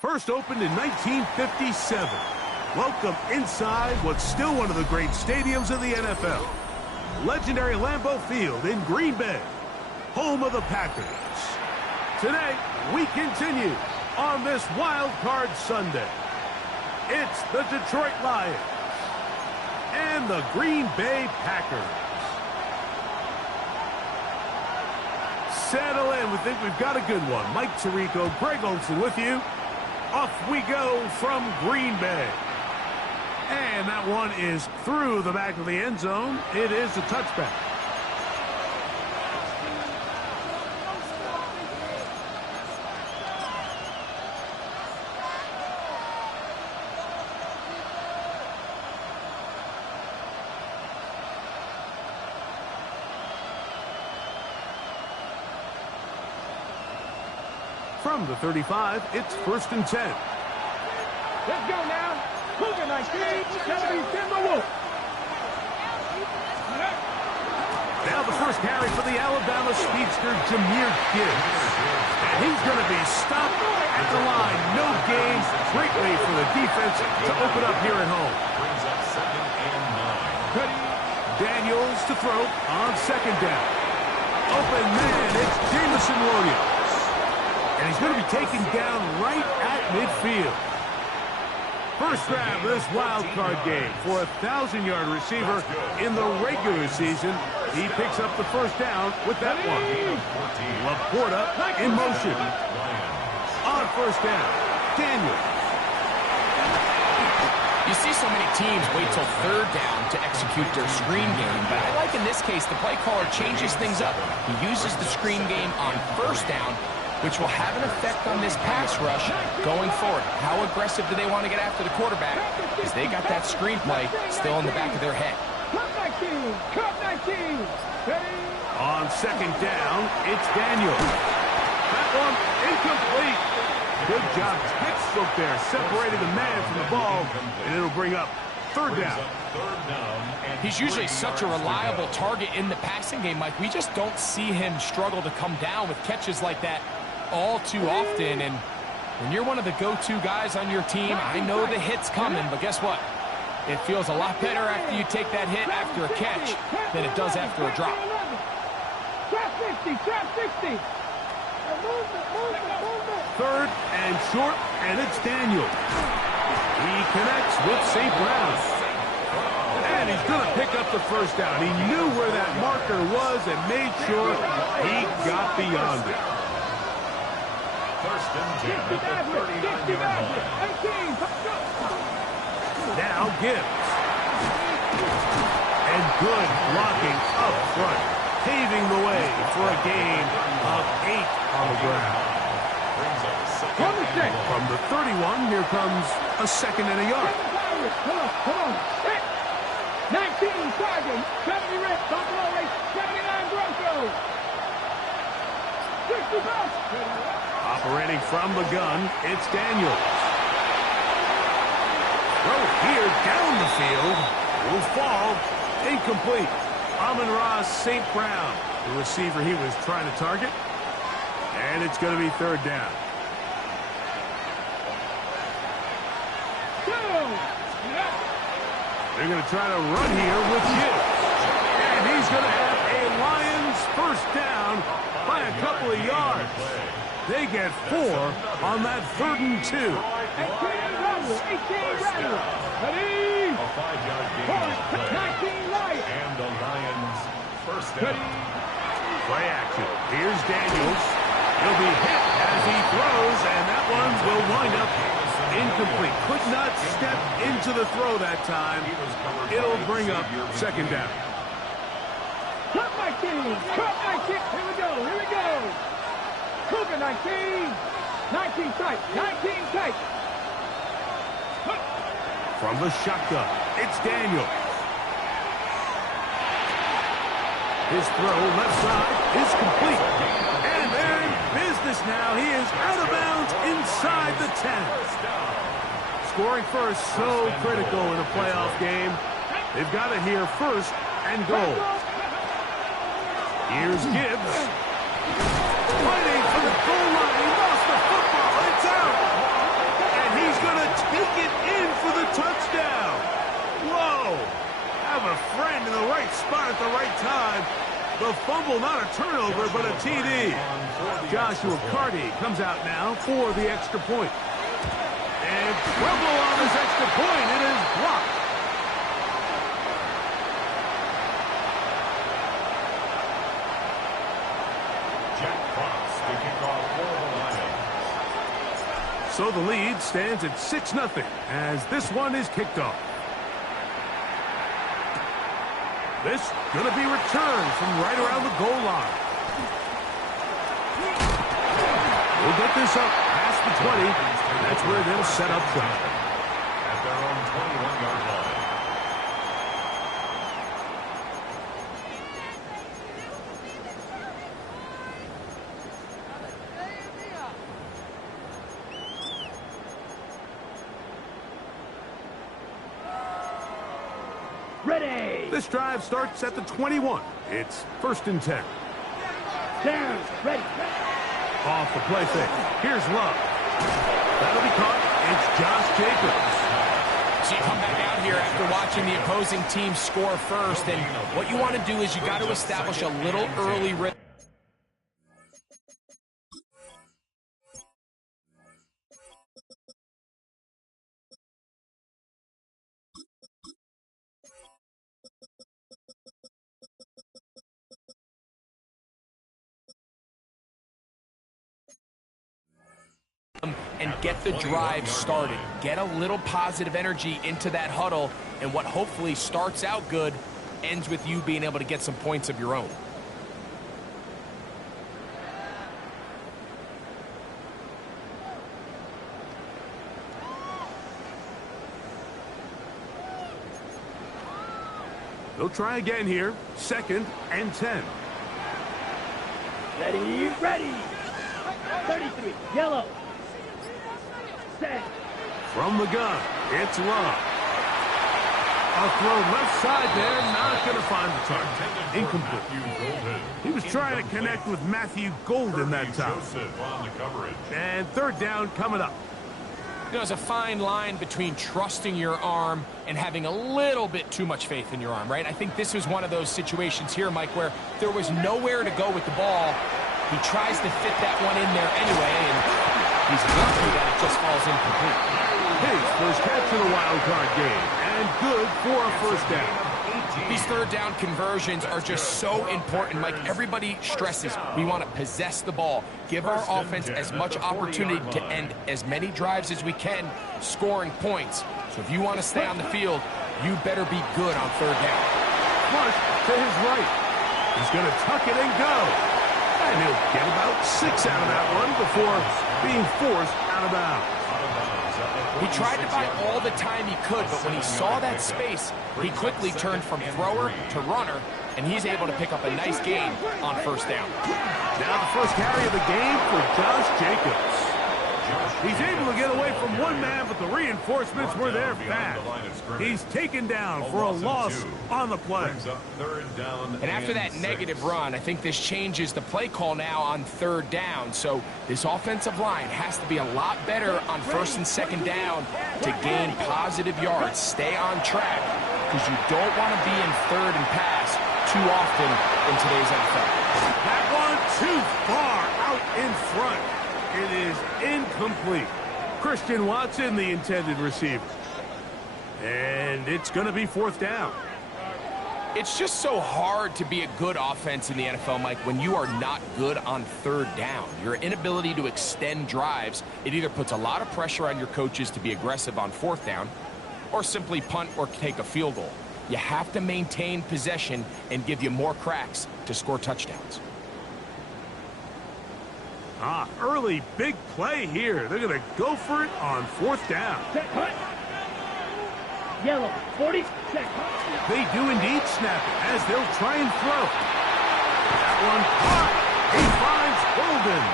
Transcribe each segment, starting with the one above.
First opened in 1957. Welcome inside what's still one of the great stadiums of the NFL. Legendary Lambeau Field in Green Bay, home of the Packers. Today, we continue on this Wild Card Sunday. It's the Detroit Lions and the Green Bay Packers. Settle in. We think we've got a good one. Mike Tirico, Greg Olson with you. Off we go from Green Bay. And that one is through the back of the end zone. It is a touchback. From the 35, it's 1st and 10. Let's go now. Cougar 19, Timber Wolf. Now the first carry for the Alabama speedster, Jahmyr Gibbs. And he's going to be stopped at the line. No gain. Great way for the defense to open up here at home. Brings up 2nd and 9. Daniels to throw on 2nd down. Open man, it's Jameson Williams. And he's going to be taken down right at midfield. First grab of this wild card game for a 1,000-yard receiver in the regular season. He picks up the first down with that one. Laporta in motion. On 1st down, Daniel. You see so many teams wait till 3rd down to execute their screen game, but I like in this case the play caller changes things up. He uses the screen game on 1st down, which will have an effect on this pass rush going forward. How aggressive do they want to get after the quarterback? Because they got that screen play still in the back of their head. Cup 19. On 2nd down, it's Daniel. That one incomplete. Good job, textbook there, separating the man from the ball, and it'll bring up 3rd down. He's usually such a reliable target in the passing game, Mike. We just don't see him struggle to come down with catches like that all too often. And when you're one of the go-to guys on your team, I know the hit's coming, but guess what? It feels a lot better after you take that hit after a catch than it does after a drop. Trap 60, trap 60. 3rd and short, and it's Daniel. He connects with St. Brown. And he's going to pick up the first down. He knew where that marker was and made sure he got beyond it. 1st and 10 at the 39-yard line. Now Gibbs. And good blocking up front, paving the way for a gain of 8 on the ground. From the 31, here comes a 2nd and a yard. Come on. 19, Sergeant. 70 Rick, Buffalo Race, 79 Broncos. 60 bucks. Operating from the gun, it's Daniels. Throw here down the field. Will fall. Incomplete. Amon-Ra St. Brown, the receiver he was trying to target. And it's going to be 3rd down. They're going to try to run here with Gibbs. And he's going to have a Lions 1st down by a couple of yards. They get 4 on that 3rd and 2. 18 Rattler. Ready? A 5-yard gain. 19 Lions. And the Lions 1st down. Play action. Here's Daniels. He'll be hit as he throws, and that one will wind up incomplete. Could not step into the throw that time. It'll bring up 2nd down. Cup 19. Cup 19. Here we go. Cougar 19. 19 tight. 19 tight. From the shotgun, it's Daniel. His throw left side is complete. And they're in business now. He is out of bounds inside the 10. Scoring first, so critical in a playoff game. They've got it here 1st and goal. Here's Gibbs. Fighting for the goal line. He lost the football. It's out. for the touchdown. Whoa! Have a friend in the right spot at the right time. The fumble, not a turnover, but a TD. Joshua Carty comes out now for the extra point. And trouble on this extra point. It is blocked. So the lead stands at 6-0 as this one is kicked off. This going to be returned from right around the goal line. We'll get this up past the 20. That's where they'll set up shop. At their own 21-yard line. Ready. This drive starts at the 21. It's 1st and 10. Down. Ready. Off the play fake. Here's Love. That'll be caught. It's Josh Jacobs. So you come back out here after watching the opposing team score first, and what you want to do is you got to establish a little early rhythm. And get the drive started. Get a little positive energy into that huddle, and what hopefully starts out good ends with you being able to get some points of your own. They'll try again here. 2nd and 10. Ready. Ready. 33. Yellow. Set. From the gun, it's Love. A throw left side there, not going to find the target. Incomplete. He was trying to connect with Matthew Golden that time. And 3rd down coming up. You know, there's a fine line between trusting your arm and having a little bit too much faith in your arm, right? I think this was one of those situations here, Mike, where there was nowhere to go with the ball. He tries to fit that one in there anyway, and he's lucky that it just falls incomplete. His first catch in the wild card game, and good for a 1st down. These 3rd down conversions are just so important. Mike, everybody stresses we want to possess the ball, give our offense as much opportunity to end as many drives as we can, scoring points. So if you want to stay on the field, you better be good on 3rd down. Flush to his right. He's going to tuck it and go. And he'll get about 6 out of that one before being forced out of bounds. He tried to buy all the time he could, but when he saw that space, he quickly turned from thrower to runner, and he's able to pick up a nice gain on 1st down. Now the first carry of the game for Josh Jacobs. He's able to get away from one man, but the reinforcements were there fast. He's taken down for a loss on the play. And after that negative run, I think this changes the play call now on 3rd down. So this offensive line has to be a lot better on 1st and 2nd down to gain positive yards. Stay on track, because you don't want to be in 3rd and pass too often in today's NFL. That one too far out in front. It is incomplete. Christian Watson, the intended receiver. And it's going to be 4th down. It's just so hard to be a good offense in the NFL, Mike, when you are not good on 3rd down. Your inability to extend drives, it either puts a lot of pressure on your coaches to be aggressive on 4th down or simply punt or take a field goal. You have to maintain possession and give you more cracks to score touchdowns. Early big play here. They're going to go for it on 4th down. Set. Cut. Yellow. 40. Set. They do indeed snap it as they'll try and throw. That one caught. He finds Golden.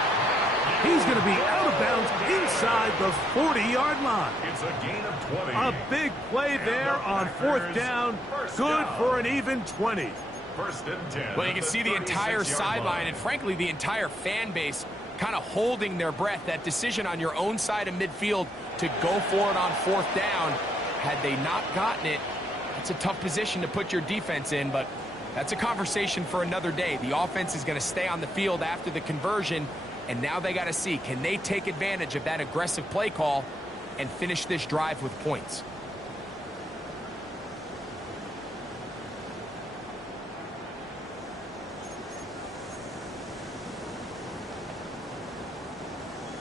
He's going to be out of bounds inside the 40-yard line. It's a gain of 20. A big play there on 4th down. Good for an even 20. 1st and 10. Well, you can see the entire sideline and, frankly, the entire fan base kind of holding their breath. That decision on your own side of midfield to go for it on 4th down, Had they not gotten it, it's a tough position to put your defense in, but that's a conversation for another day. The offense is going to stay on the field after the conversion, and now they got to see, can they take advantage of that aggressive play call and finish this drive with points?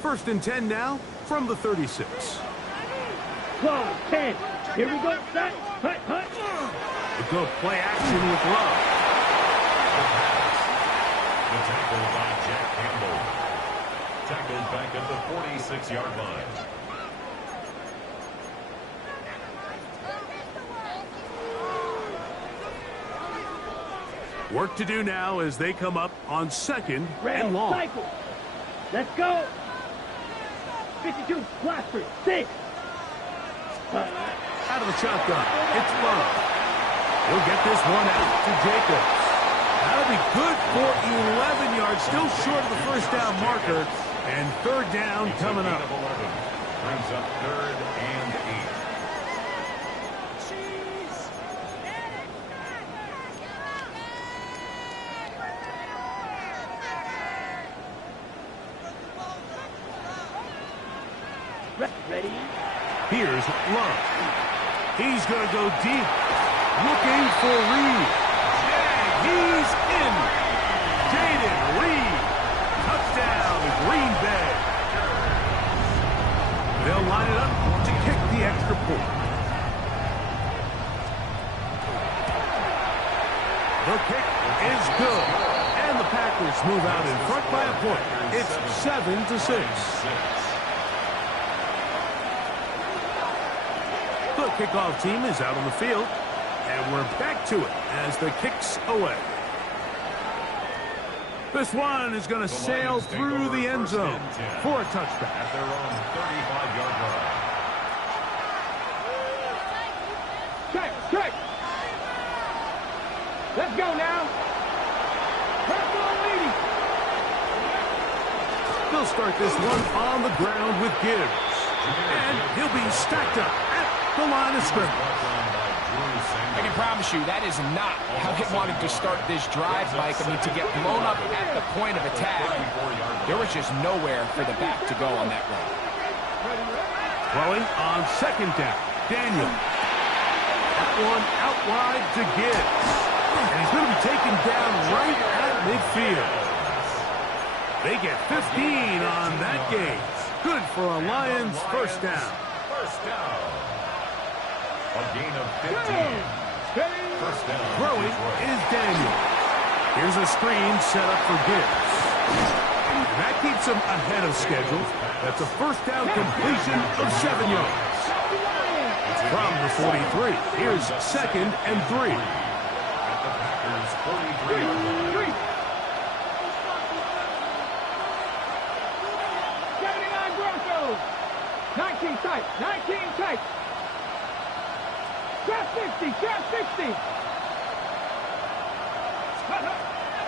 First and 10 now from the 36. 12, 10. Here we go. Set. Hut, hut. A good play action with Love. The tackle by Jack Campbell. Tackled back at the 46-yard line. Work to do now as they come up on second and long. Cycle. Let's go. 52, Blaster, 6. Out of the shotgun, it's Love. He'll get this one out to Jacobs. That'll be good for 11 yards, still short of the first down marker, and third down coming up. Brings up third and 8. Ready? Here's Love. He's going to go deep. Looking for Reed. And he's in. Jaden Reed. Touchdown, Green Bay. They'll line it up to kick the extra point. The kick is good. And the Packers move out in front by a point. It's 7-6. The kickoff team is out on the field, and we're back to it as the kick's away. This one is going to sail through the end zone for a touchback. At their own 35-yard line. Check. Let's go now. They'll start this one on the ground with Gibbs. And he'll be stacked up at the line of scrimmage. I can promise you that is not how he wanted to start this drive, Mike. I mean, to get blown up at the point of attack, there was just nowhere for the back to go on that run. Throwing on second down, Daniel. That one out wide to Gibbs. And he's going to be taken down right at midfield. They get 15 on that game. Good for a Lions first down. First down. A gain of 15. First down. Throwing is Daniel. Here's a screen set up for Gibbs. And that keeps him ahead of schedule. That's a first down completion of 7 yards. From the 43, here's second and 3. At the Packers' 43-yard line. 19 tight. Just 60.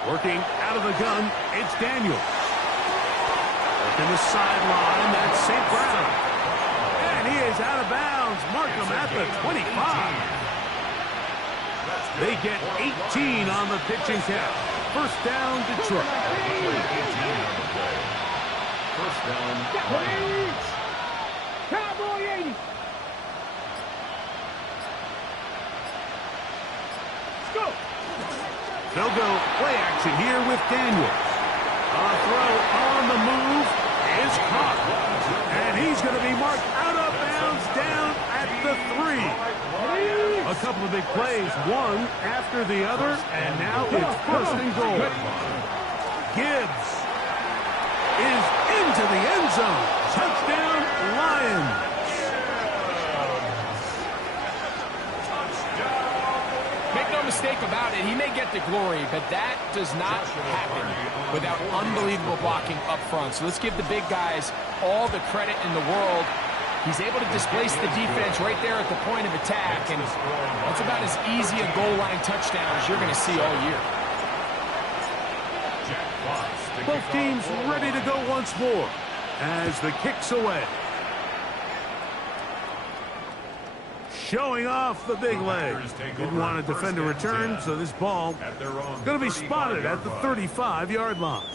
Working out of the gun, it's Daniel. Working the sideline, that's St. Brown. And he is out of bounds. Mark him at the 25. They get 18 on the pitching count. First down, Detroit. First down. Cowboy 80. Let's go. They'll go play action here with Daniel. A throw on the move is caught. And he's going to be marked out of bounds down at the 3. A couple of big plays, one after the other, and now it's first and goal. Gibbs is into the end zone. Touchdown, Lions. Make no mistake about it, he may get the glory, but that does not happen without unbelievable blocking up front. So let's give the big guys all the credit in the world. He's able to displace the defense right there at the point of attack, and that's about as easy a goal line touchdown as you're going to see all year. Both teams ready to go once more as the kick's away. showing off the big leg. Didn't want to defend a return, so this ball is going to be spotted at the 35-yard line.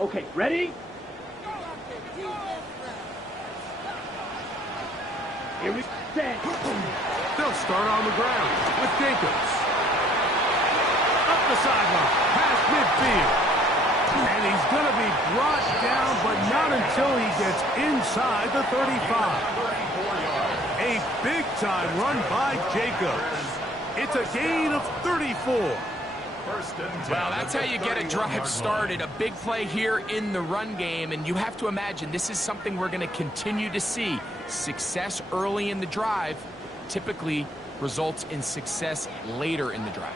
Okay, ready? Here we set. They'll start on the ground with Jacobs. Up the sideline, past midfield. And he's going to be brought down, but not until he gets inside the 35. A big-time run by Jacobs. It's a gain of 34. Well, that's how you get a drive started. A big play here in the run game, and you have to imagine this is something we're going to continue to see. Success early in the drive typically results in success later in the drive.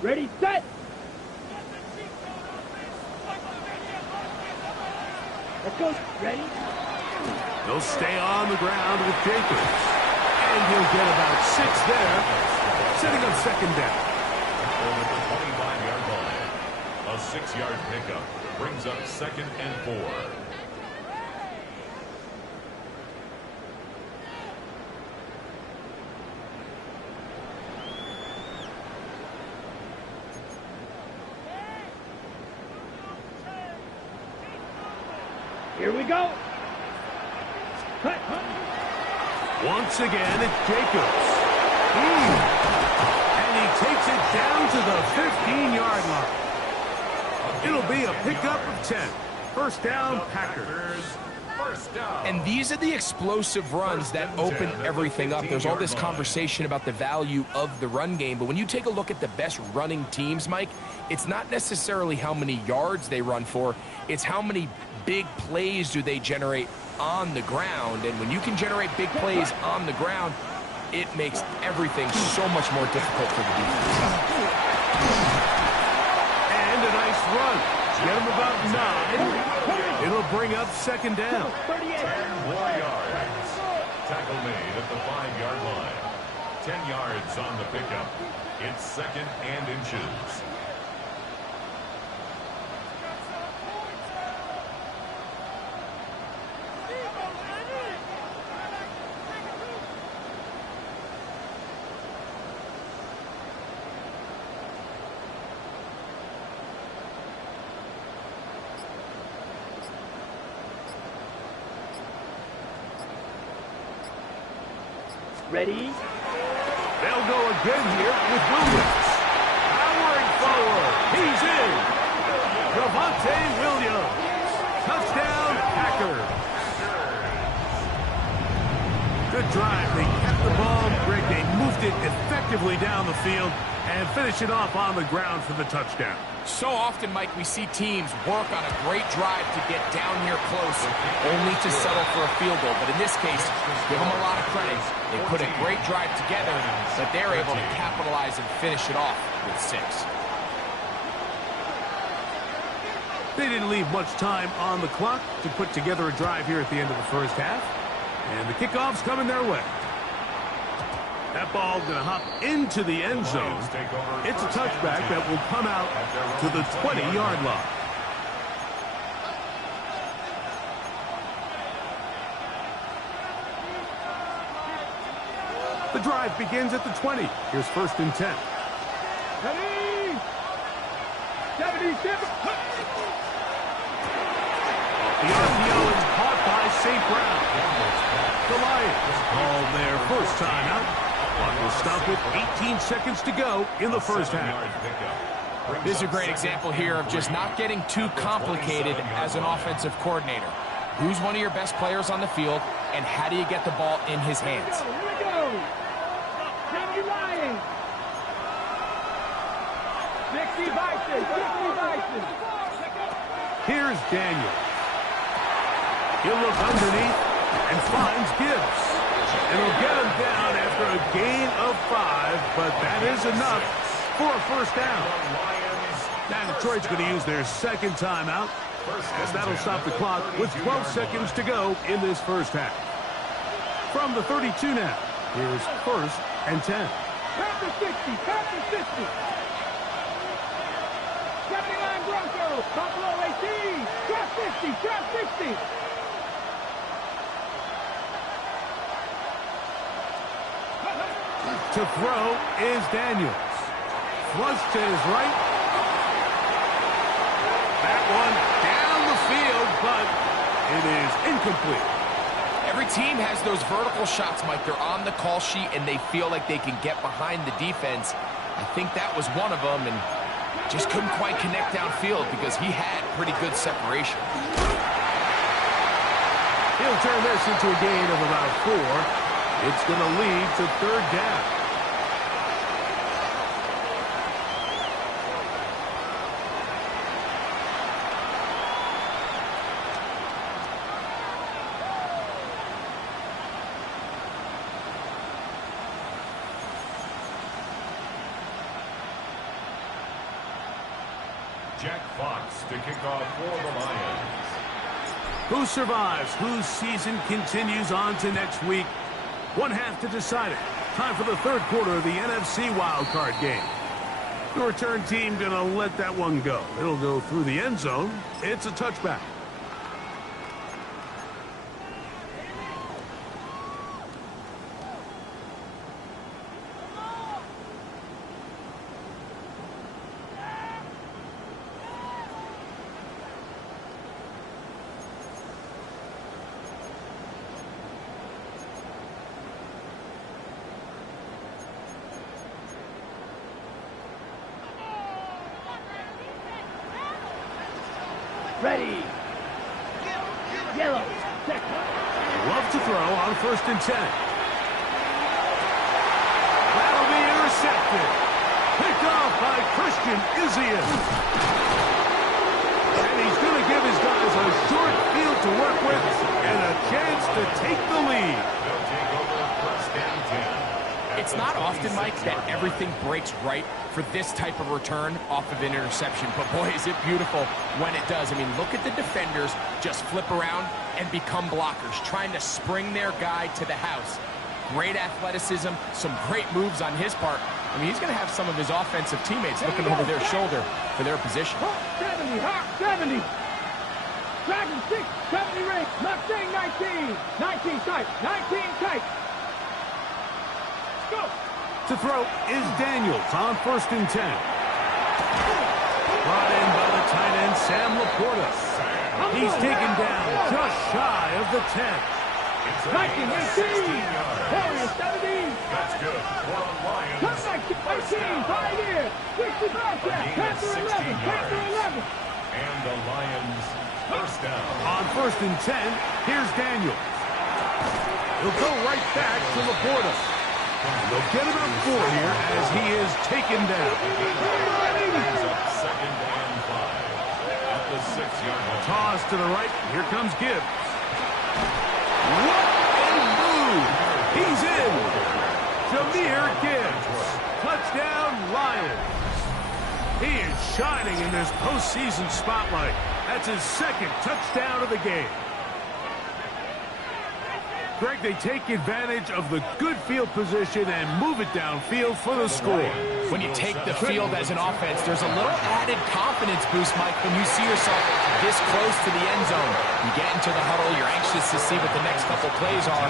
Ready, set. Let's go. Ready? They'll stay on the ground with Jacobs. And he'll get about 6 there, sitting on second down. At the 25-yard line, a 6-yard pickup brings up 2nd and 4. Here we go. Cut. Once again, it's Jacobs. And he takes it down to the 15-yard line. It'll be a pickup of 10. First down, Packers. And these are the explosive runs that open everything up. There's all this conversation about the value of the run game, but when you take a look at the best running teams, Mike, it's not necessarily how many yards they run for, it's how many big plays do they generate on the ground. And when you can generate big plays on the ground, it makes everything so much more difficult for the defense. And a nice run. Get him about 9. It'll bring up second down. 10 more yards. Tackle made at the 5-yard line. 10 yards on the pickup. It's 2nd and inches. Ready? They'll go again here with Williams. Powering forward. He's in. Javonte Williams. Touchdown, Packers. Good drive. They kept the ball. Greg, they moved it effectively down the field and finish it off on the ground for the touchdown. So often, Mike, we see teams work on a great drive to get down here close, only to settle for a field goal. But in this case, give them a lot of credit. They put a great drive together, but they're able to capitalize and finish it off with 6. They didn't leave much time on the clock to put together a drive here at the end of the first half. And the kickoff's coming their way. That ball going to hop into the end zone. It's a touchback that will come out to the 20-yard line. The drive begins at the 20. Here's 1st and 10. Ready? 77. The RPO is caught by St. Brown. The Lions call their first time out. Clock will stop with 18 seconds to go in the first half. This is a great example here of just not getting too complicated as an offensive coordinator. Who's one of your best players on the field, and how do you get the ball in his hands? Here we go. Jackie Lions. 60 Bison. 60 Bison. Here's Daniel. He'll look underneath and finds Gibbs. And he'll get him down after a gain of 5, but that is enough for a first down. Now Detroit's going to use their second timeout, as that'll stop the clock with 12 seconds to go in this first half. From the 32 now, here's 1st and 10. Pass the 60, pass the 60. 79 Broncos, Buffalo 18, drop 50, drop 60. To throw is Daniels. Flush to his right. That one down the field, but it is incomplete. Every team has those vertical shots, Mike. They're on the call sheet, and they feel like they can get behind the defense. I think that was one of them, and just couldn't quite connect downfield because he had pretty good separation. He'll turn this into a gain of about 4. It's going to lead to 3rd down. Jack Fox to kick off for the Lions. Who survives? Whose season continues on to next week? One half to decide it. Time for the 3rd quarter of the NFC wildcard game. The return team going to let that one go. It'll go through the end zone. It's a touchback. Ready. Yellow. Love to throw on 1st and 10. That'll be intercepted. Picked off by Christian Izzian. And he's going to give his guys a short field to work with and a chance to take the lead. They'll take over 1st and 10. It's not often, Mike, that everything breaks right for this type of return off of an interception. But, boy, is it beautiful when it does. I mean, look at the defenders just flip around and become blockers, trying to spring their guy to the house. Great athleticism, some great moves on his part. I mean, he's going to have some of his offensive teammates looking over their shoulder for their position. 70, hot 70. Dragon 6, 70 ring, Mustang 19. 19 tight, 19 tight. Go. To throw is Daniels on 1st and 10. Brought in by the tight end, Sam Laporta. He's taken down just shy of the 10. 19, 18. Warriors 17. That's good for the Lions. Come back to 18, Pioneer. 65 A gain of Panther 16 11, Panther yards. 11. And the Lions first down. On 1st and 10, here's Daniels. He'll go right back to Laporta. They'll get about 4 here as he is taken down. Brings up 2nd and 5 at the 6-yard line. Toss to the right. Here comes Gibbs. What a move! He's in. Jahmyr Gibbs. Touchdown, Lions. He is shining in this postseason spotlight. That's his 2nd touchdown of the game. Greg, they take advantage of the good field position and move it downfield for the score. When you take the field as an offense, there's a little added confidence boost, Mike, when you see yourself this close to the end zone. You get into the huddle, you're anxious to see what the next couple plays are.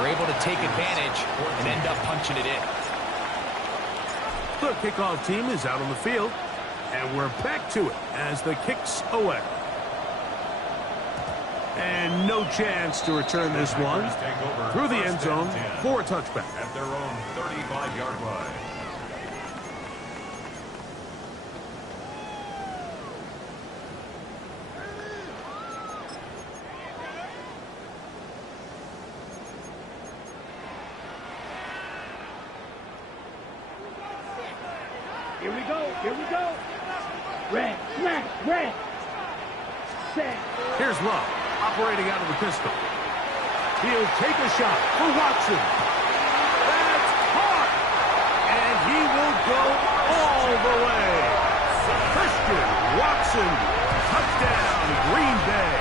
They're able to take advantage and end up punching it in. The kickoff team is out on the field, and we're back to it as the kick's away. And no chance to return this one through the end zone for a touchback. At their own 35-yard line. Here we go, here we go. Red, smash, red. Set. Here's Love, operating out of the pistol. He'll take a shot for Watson. That's caught. And he will go all the way. Christian Watson, touchdown, Green Bay.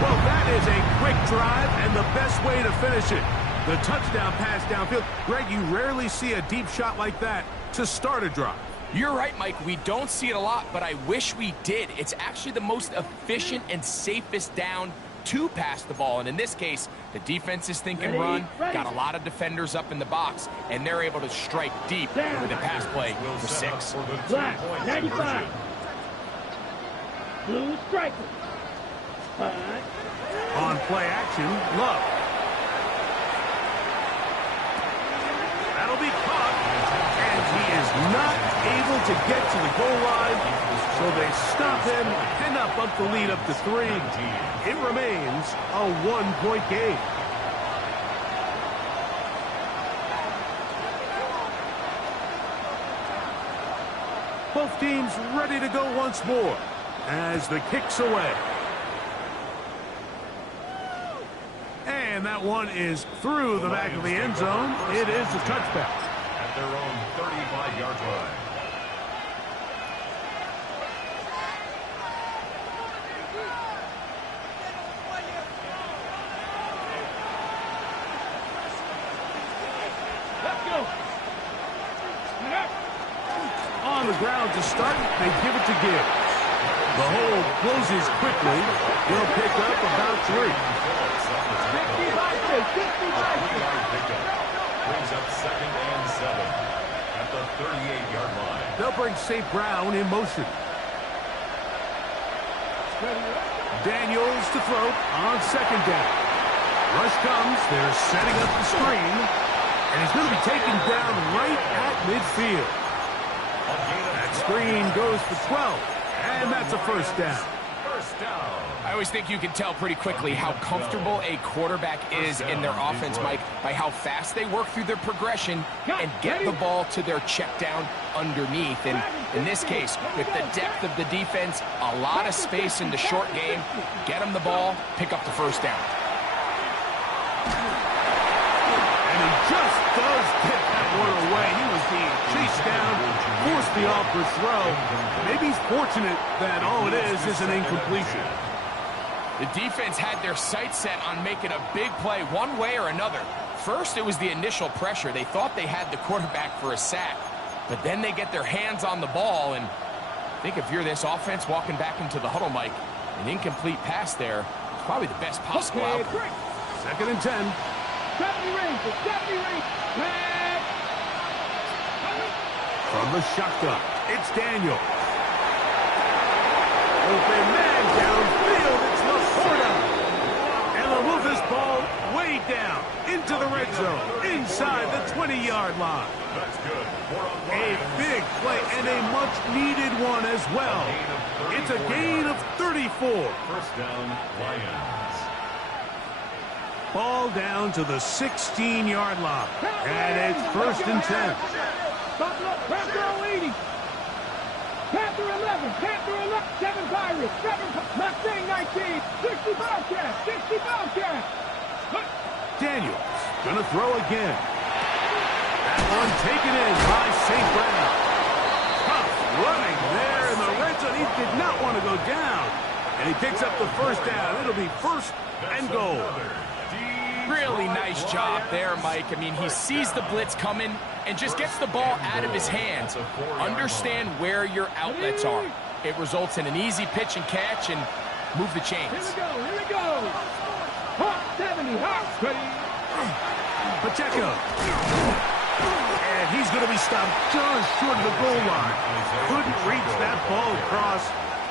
Well, that is a quick drive and the best way to finish it. The touchdown pass downfield. Greg, you rarely see a deep shot like that to start a drive. You're right, Mike. We don't see it a lot, but I wish we did. It's actually the most efficient and safest down to pass the ball. And in this case, the defense is thinking run, got a lot of defenders up in the box, and they're able to strike deep with a pass play for 6. Black, 95. Blue striker. 5. On play action, Love. That'll be caught, and he is not able to get to the goal line, so they stop him and now bump the lead up to 3. It remains a 1-point game. Both teams ready to go once more as the kick's away. And that one is through the back of the end zone. It is a touchback. At their own 35-yard line. Let's go. On the ground to start, they give it to Gibbs. The hold closes quickly. They'll pick up about 3. 3-yard pickup. Brings up 2nd and 7 at the 38-yard line. They'll bring St. Brown in motion. Daniels to throw on 2nd down. Rush comes. They're setting up the screen. And he's going to be taken down right at midfield. That screen goes for 12. And that's a first down. First down. I always think you can tell pretty quickly how comfortable a quarterback is in their offense, Mike, by how fast they work through their progression and get the ball to their check down underneath. And in this case, with the depth of the defense, a lot of space in the short game, get them the ball, pick up the first down. And he just does get that one away. He was being chased down, forced the awkward throw. Maybe he's fortunate that all it is an incompletion. The defense had their sights set on making a big play one way or another. First, it was the initial pressure. They thought they had the quarterback for a sack. But then they get their hands on the ball, and I think if you're this offense walking back into the huddle, Mike, an incomplete pass there is probably the best possible outcome. 2nd and 10. 70 range, 70 range. From the shotgun, it's Daniel. Open man downfield, it's Laporta. And they'll move this ball way down into the red zone, inside the 20-yard line. That's good. A big play and a much-needed one as well. It's a gain of 34. First down, Lions. Ball down to the 16-yard line. And it's 1st and 10. Panther 80. Panther 11. Panther 11. 7 Pirates. 7 Mustang 19. 60 Bobcats. 60 Bobcats. Daniels gonna throw again. That one taken in by St. Brown. Tough running there in the red zone. He did not want to go down. And he picks up the first down. It'll be 1st and goal. Really nice job there, Mike. I mean, he sees the blitz coming and just gets the ball out of his hands. Understand where your outlets are. It results in an easy pitch and catch and move the chains. Here we go. Hawk 70. Hawks ready. Pacheco. And he's going to be stopped just short of the goal line. Couldn't reach that ball across,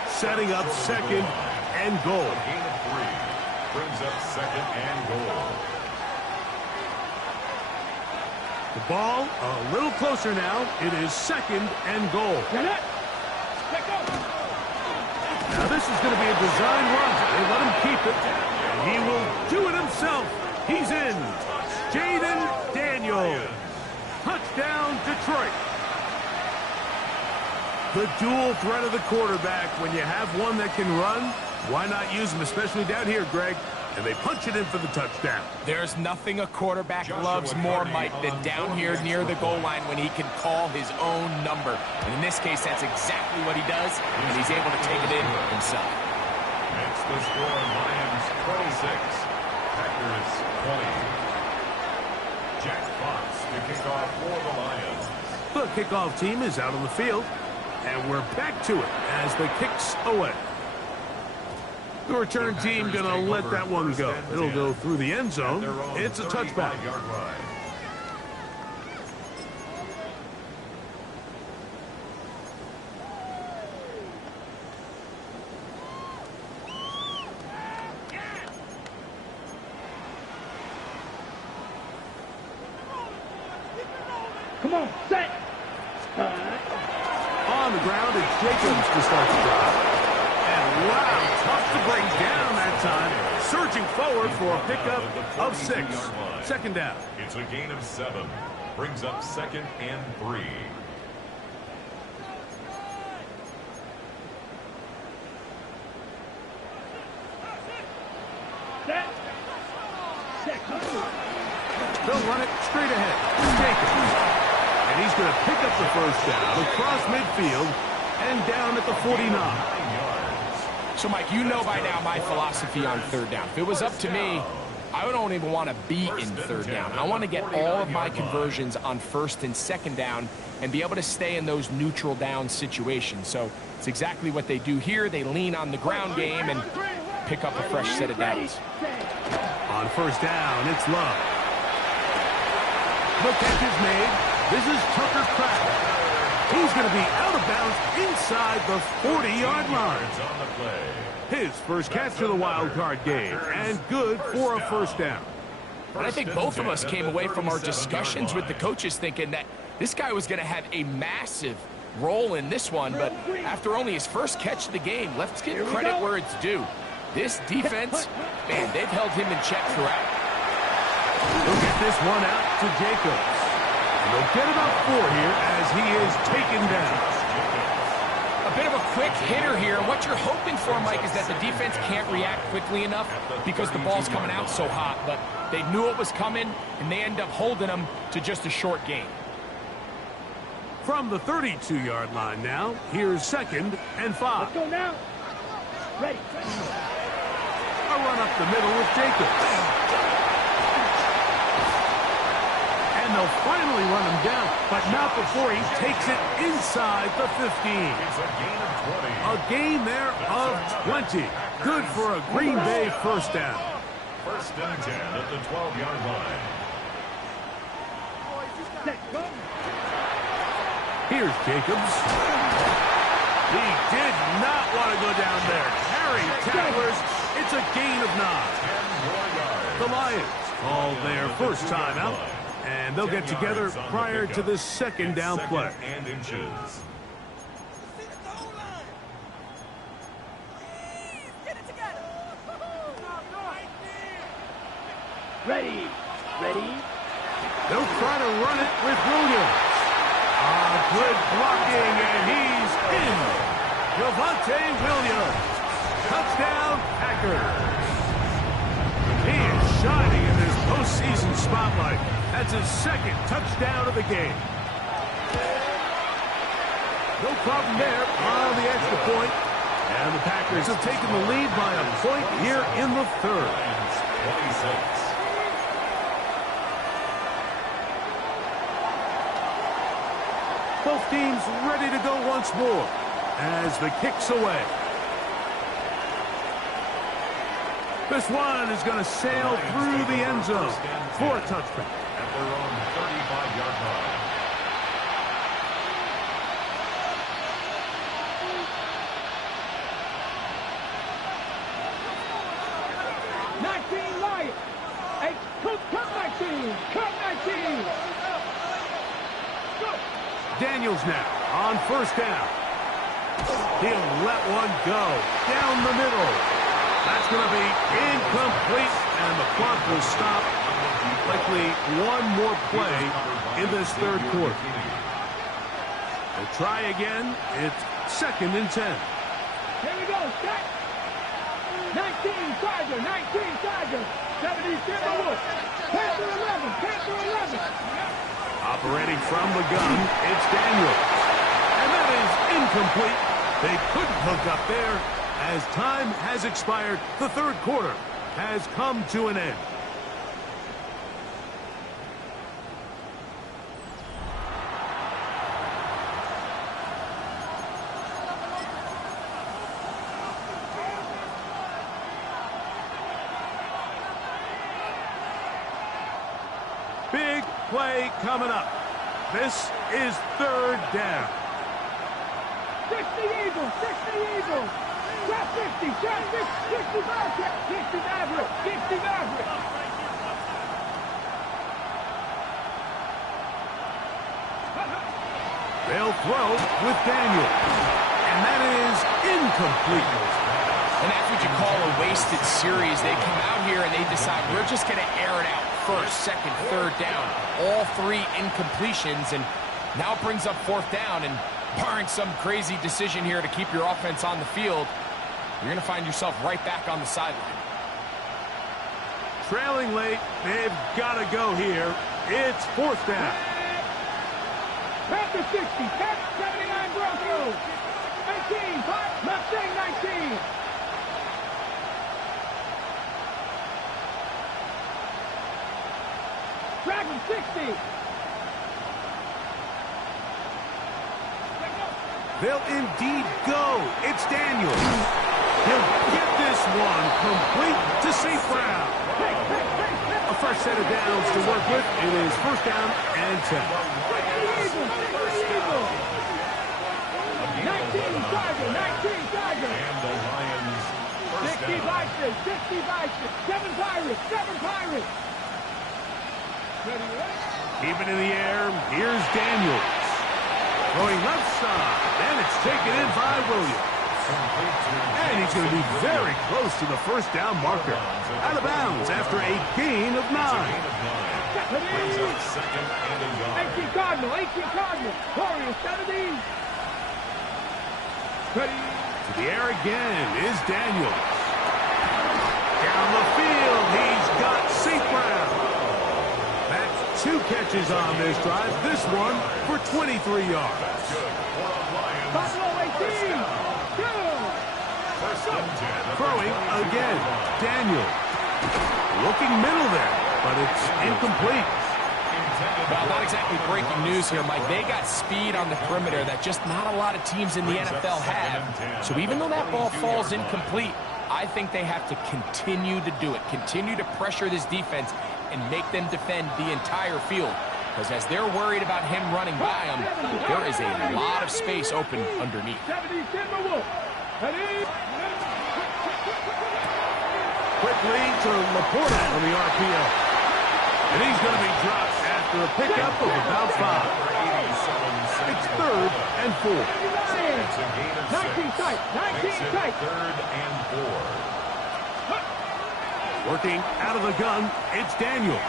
setting up 2nd and goal. Gain of 3. Brings up 2nd and goal. The ball a little closer now. It is 2nd and goal. Now this is going to be a design run. They let him keep it. And he will do it himself. He's in. Jaden Daniels. Touchdown, Detroit. The dual threat of the quarterback. When you have one that can run Why not use them, especially down here, Greg? And they punch it in for the touchdown. There's nothing a quarterback loves more, Mike, than down here near the goal line when he can call his own number. And in this case, that's exactly what he does, and he's able to take it in himself. It's the score, Lions 26, Packers 20. Jack Fox to kick off for the Lions. The kickoff team is out on the field, and we're back to it as the kick's away. The return team going to let that one go. It'll go through the end zone. It's a touchback. Come on, set. On the ground, it's Jacobs to start the drive. And wow, tough to bring down that time. Surging forward for a pickup of 6. Second down. It's a gain of 7. Brings up 2nd and 3. Set. They'll run it straight ahead. Jacobs. And he's going to pick up the first down across midfield and down at the 49. So, Mike, you know by now my philosophy on third down. If it was up to me, I don't even want to be in third down. I want to get all of my conversions on first and second down and be able to stay in those neutral down situations. So it's exactly what they do here. They lean on the ground game and pick up a fresh set of downs. On first down, it's Love. The catch is made. This is Tucker Kraft. He's going to be out of bounds inside the 40-yard line. His first catch of the wild card game, and good for a first down. And I think both of us came away from our discussions with the coaches thinking that this guy was going to have a massive role in this one, but after only his first catch of the game, let's give credit where it's due. This defense, man, they've held him in check throughout. He'll get this one out to Jacobs. They'll get about 4 here as he is taken down. A bit of a quick hitter here. What you're hoping for, Mike, is that the defense can't react quickly enough because the ball's coming out so hot. But they knew it was coming, and they end up holding them to just a short gain. From the 32-yard line now, here's 2nd and 5. Let's go now. Ready. A run up the middle with Jacobs. And they'll finally run him down, but not before he takes it inside the 15. It's a gain of 20. A gain there of 20. Good for a Green Bay first down. First and 10 at the 12-yard line. Set. Go. Here's Jacobs. He did not want to go down there. Harry tacklers. It's a gain of 9. The Lions call their first time out. And they'll get together prior to this second down play. And inches. Ready. Ready. They'll try to run it with Williams. Good blocking, and he's in. Javonte Williams. Touchdown, Packers. He is shining in this postseason spotlight. That's his 2nd touchdown of the game. No problem there on the extra point. And the Packers have taken the lead by a point here in the 3rd. 26. Both teams ready to go once more as the kick's away. This one is going to sail through the end zone for a touchback. At their own 35-yard line. Lions. Hey, cut 19. Cut 19. Go. Daniels now on first down. He'll let one go down the middle. That's going to be incomplete, and the clock will stop. Likely one more play in this 3rd quarter. They'll try again. It's 2nd and 10. Here we go. Set. 19 Tiger, 19 Tiger. 70 Timberwolves. Panther 11, Panther 11. Operating from the gun, it's Daniels. And that is incomplete. They couldn't hook up there. As time has expired, the third quarter has come to an end. Big play coming up. This is third down. 60 Eagles, 60 Eagles. Shot 50, shot 50, 60 Bobcat, 60 Maverick, 60 Maverick. They'll throw with Daniels. And that is incomplete. And that's what you call a wasted series. They come out here and they decide we're just going to air it out. First, second, third down. All three incompletions. And now it brings up fourth down. And barring some crazy decision here to keep your offense on the field, you're going to find yourself right back on the sideline. Trailing late, they've got to go here. It's fourth down. Panther 60, Panther 79 Broncos. 19, Mustang 19. Dragon 60. They'll indeed go. It's Daniels. He'll get this one complete to St. Brown. A fresh set of downs to work with. It is first down and 10. 19 Tiger, 19 Tiger. And the Lions first 60 down. Bison, 60 Bison. 7 Pirates, 7 Pirates. Keep it in the air. Here's Daniels. Going left side. And it's taken in by Williams. And he's going to be very close to the first down marker. Out of bounds after a gain of 9. Brings up second and a yard. 18 Cardinal, 18 Cardinal. Warriors 70. To the air again is Daniels. Down the field, he's got St. Brown. That's 2 catches on this drive. This one for 23 yards. Buffalo 18. 2. First and 10. Throwing again, Daniels. Looking middle there, but it's incomplete. Well, not exactly breaking news here, Mike. They got speed on the perimeter that just not a lot of teams in the NFL have. So even though that ball falls incomplete, I think they have to continue to do it. Continue to pressure this defense and make them defend the entire field. Because as they're worried about him running by them, there is a lot of space open underneath. 70 Timberwolves. Quickly to Laporta on the RPO. And he's going to be dropped after a pickup of about 5. It's third and 4. It's a gain of 19 6. tight, 19 Makes it tight. third and 4. Working out of the gun, it's Daniels.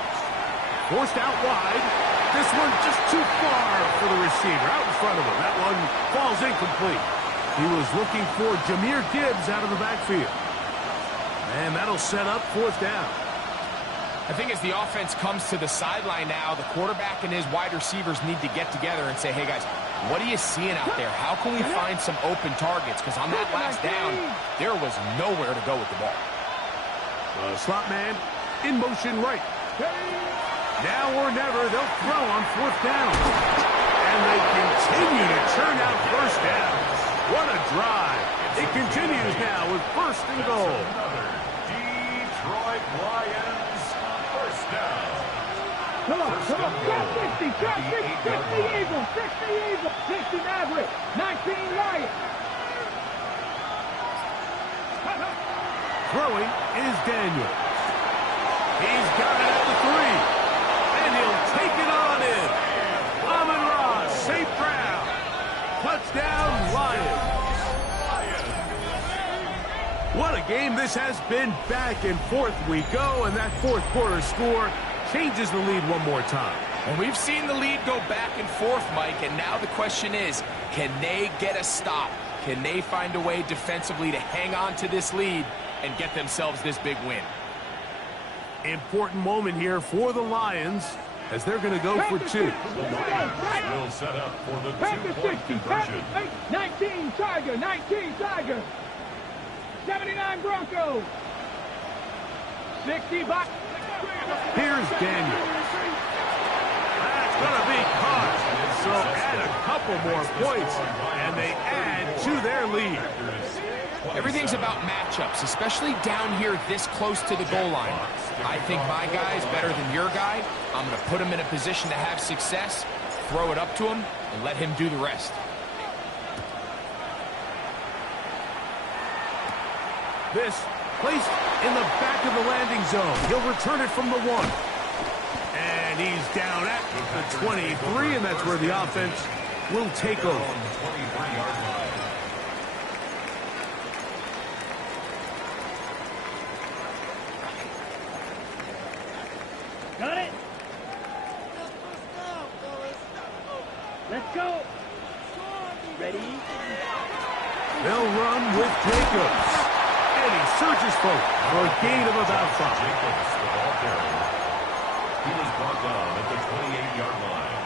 Forced out wide. This one just too far for the receiver. Out in front of him. That one falls incomplete. He was looking for Jahmyr Gibbs out of the backfield. And that'll set up fourth down. I think as the offense comes to the sideline now, the quarterback and his wide receivers need to get together and say, hey, guys, what are you seeing out there? How can we find some open targets? Because on that last down, there was nowhere to go with the ball. The slot man in motion right. Now or never, they'll throw on fourth down. And they continue to churn out first downs. What a drive. It continues now with first and goal. Another Detroit Lions first down. Come on. Shot 60, shot 60, 60 Eagles, 60 Eagles, 60 Maverick, 19 Lions. Throwing is Daniel. He's got it at the 3. And he'll take it on in. Amon-Ra, St. Brown. Touchdown, Lions. What a game this has been. Back and forth we go, and that fourth quarter score changes the lead one more time. And we've seen the lead go back and forth, Mike, and now the question is, can they get a stop? Can they find a way defensively to hang on to this lead and get themselves this big win. Important moment here for the Lions as they're going to go for two. Will set up for the two-point conversion. 19 Tiger, 19 Tiger. 79 Broncos. 60 back. Here's Daniel. That's going to be caught. So add a couple more points, and they add to their lead. Everything's about matchups, especially down here this close to the goal line. I think my guy's better than your guy. I'm going to put him in a position to have success, throw it up to him, and let him do the rest. This placed in the back of the landing zone. He'll return it from the 1. And he's down at the 23, and that's where the offense will take over. On the 23-yard line. Got it. Let's go. Ready? They'll run with Jacobs. And he surges forward for a gain of about 5. Jacobs, the ball carrier. He was brought down at the 28-yard line.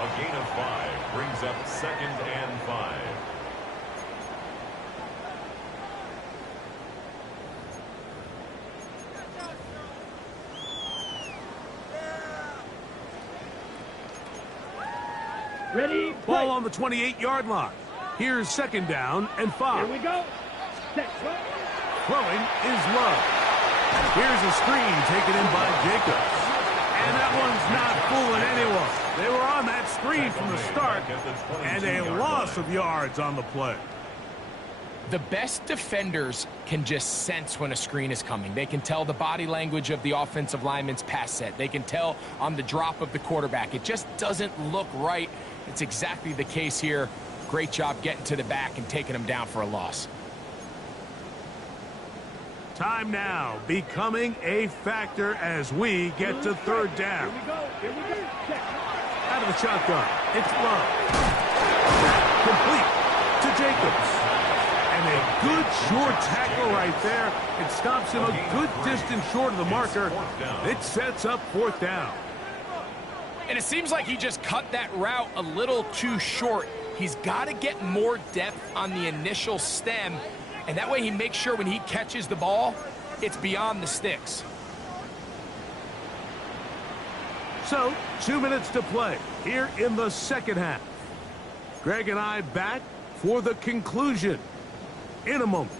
A gain of 5 brings up 2nd and 5. Ready? Ball on the 28-yard line. Here's 2nd down and 5. Here we go. Set. Throwing is Love. Here's a screen taken in by Jacobs. And that one's not fooling anyone. They were on that screen from the start, and a loss of yards on the play. The best defenders can just sense when a screen is coming. They can tell the body language of the offensive lineman's pass set. They can tell on the drop of the quarterback. It just doesn't look right. It's exactly the case here. Great job getting to the back and taking him down for a loss. Time now becoming a factor as we get to 3rd down. Here we go. Check. Out of the shotgun, it's Love. Complete to Jacobs. And a good short tackle right there. It stops him a good distance short of the marker. It sets up 4th down. And it seems like he just cut that route a little too short. He's got to get more depth on the initial stem, and that way he makes sure when he catches the ball, it's beyond the sticks. So, 2 minutes to play here in the 2nd half. Greg and I back for the conclusion in a moment.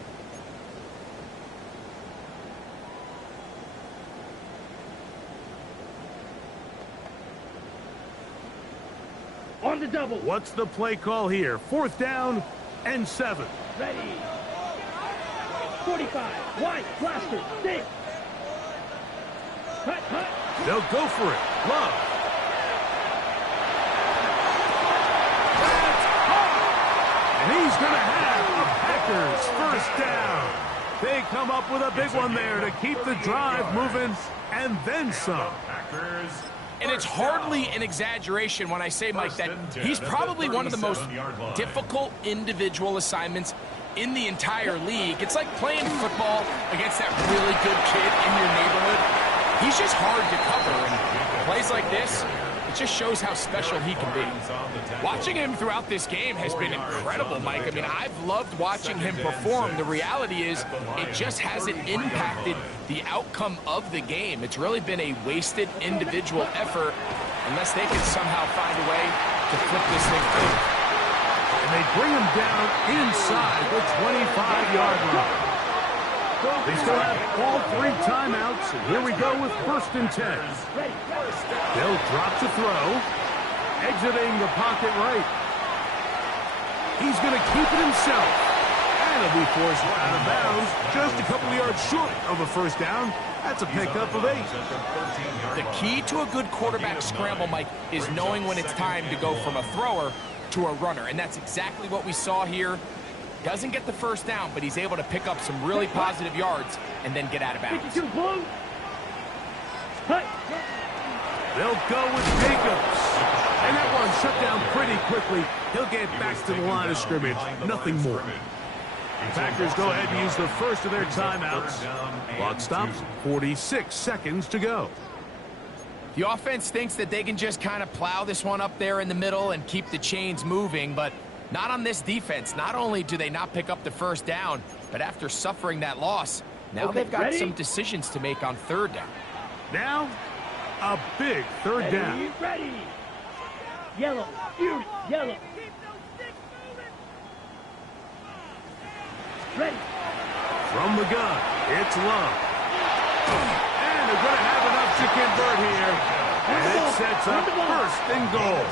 On the double. What's the play call here? 4th down and 7. Ready. 45. White. Blaster. 6. Cut. They'll go for it. Love. And he's going to have a Packers 1st down. They come up with a big one there to keep the drive moving and then some. Packers. And it's hardly an exaggeration when I say, Mike, that he's probably one of the most difficult individual assignments in the entire league. It's like playing football against that really good kid in your neighborhood. He's just hard to cover, and plays like this, it just shows how special he can be. Watching him throughout this game has been incredible, Mike. I mean, I've loved watching him perform. The reality is it just hasn't impacted the outcome of the game. It's really been a wasted individual effort unless they can somehow find a way to flip this thing through. And they bring him down inside the 25-yard line. They still have all 3 timeouts, and here we go with 1st and 10. They'll drop to throw, exiting the pocket right. He's going to keep it himself, and he'll be forced out of bounds, just a couple of yards short of a 1st down. That's a pickup of 8. The key to a good quarterback scramble, Mike, is knowing when it's time to go from a thrower to a runner, and that's exactly what we saw here. Doesn't get the 1st down, but he's able to pick up some really positive yards and then get out of bounds. They'll go with Jacobs. And that one shut down pretty quickly. He'll get back to the line of scrimmage. Nothing more. Packers go ahead and use the first of their timeouts. Clock stops, 46 seconds to go. The offense thinks that they can just kind of plow this one up there in the middle and keep the chains moving, but not on this defense. Not only do they not pick up the first down, but after suffering that loss, now they've got some decisions to make on third down. Now, a big third down. Ready. Yellow. Yellow. Ready. From the gun, it's Love. And they're going to have enough to convert here. And it sets up first and goal.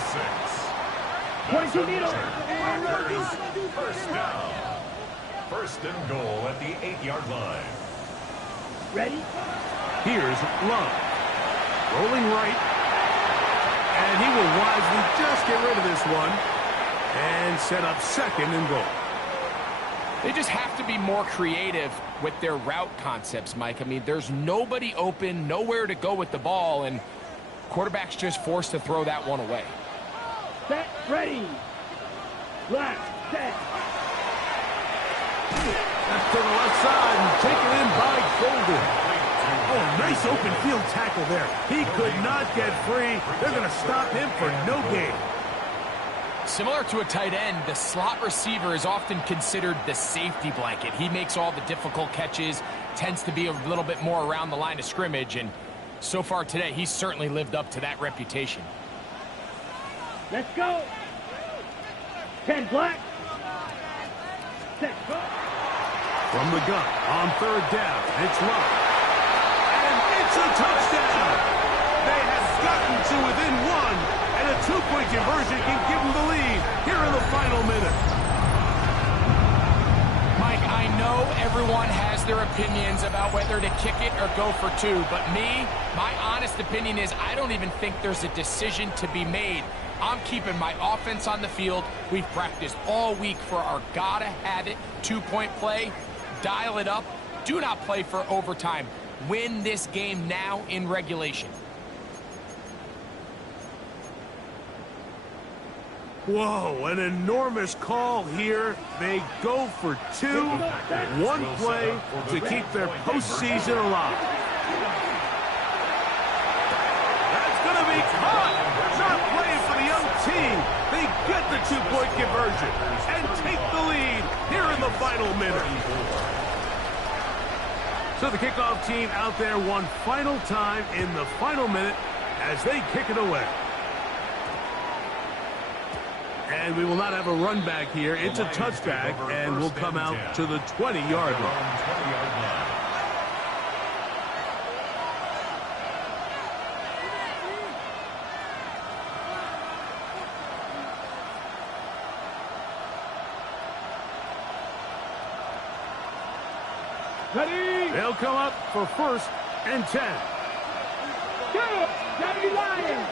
22 meters. First down. First and goal at the 8-yard line. Ready. Here's Love. Rolling right. And he will wisely just get rid of this one. And set up second and goal. They just have to be more creative with their route concepts, Mike. I mean, there's nobody open, nowhere to go with the ball, and quarterback's just forced to throw that one away. Set. Ready. Left. Set. That's to the left side and taken in by Golden. Oh, nice open field tackle there. He could not get free. They're going to stop him for no gain. Similar to a tight end, the slot receiver is often considered the safety blanket. He makes all the difficult catches, tends to be a little bit more around the line of scrimmage, and so far today, he's certainly lived up to that reputation. Let's go. 10 black. Set. Go. From the gun, on third down, it's Love. And it's a touchdown. They have gotten to within one, and a two-point conversion can give them the lead here in the final minute. Mike, I know everyone has their opinions about whether to kick it or go for two, but my honest opinion is I don't even think there's a decision to be made. I'm keeping my offense on the field. We've practiced all week for our gotta-have-it two-point play. Dial it up. Do not play for overtime. Win this game now in regulation. Whoa, an enormous call here. They go for two. One play to keep their postseason alive. That's going to be caught. Not playing for the young team. They get the two-point conversion and take the lead here in the final minute. So the kickoff team out there one final time in the final minute as they kick it away. And we will not have a run back here. It's a touchback, and we'll come out to the 20-yard line. Ready. They'll come up for first and 10. Go. 70 Lions.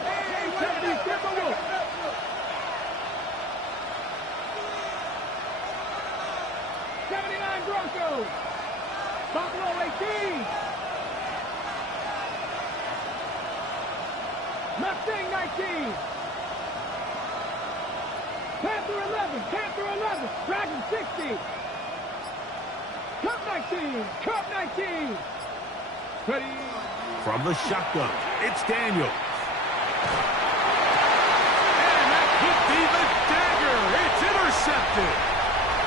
70 Timberwolves. Broncos. Buffalo 18. Mustang 19. Panther 11. Panther 11. Dragon 60. Cup 19. Cup 19. Ready. From the shotgun, it's Daniels. And that could be the dagger. It's intercepted.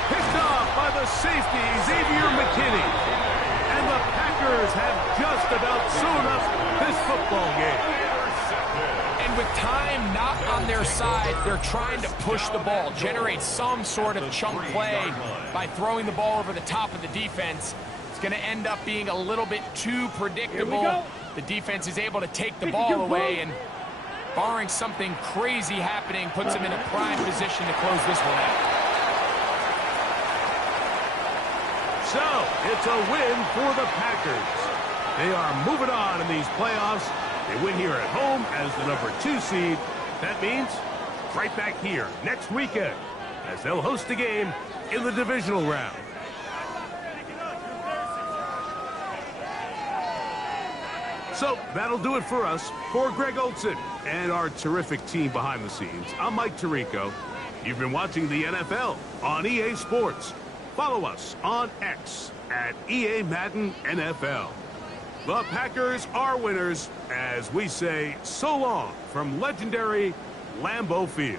Picked off by the safety, Xavier McKinney. And the Packers have just about sewn up this football game. And with time not on their side, they're trying to push the ball, generate some sort of chunk play by throwing the ball over the top of the defense. It's going to end up being a little bit too predictable. The defense is able to take the ball away, and barring something crazy happening, puts them in a prime position to close this one out. So, it's a win for the Packers. They are moving on in these playoffs. They win here at home as the number 2 seed. That means right back here next weekend as they'll host a game in the divisional round. So, that'll do it for us. For Greg Olson and our terrific team behind the scenes, I'm Mike Tirico. You've been watching the NFL on EA Sports. follow us on X at EA Madden NFL. The Packers are winners as we say so long from legendary Lambeau Field.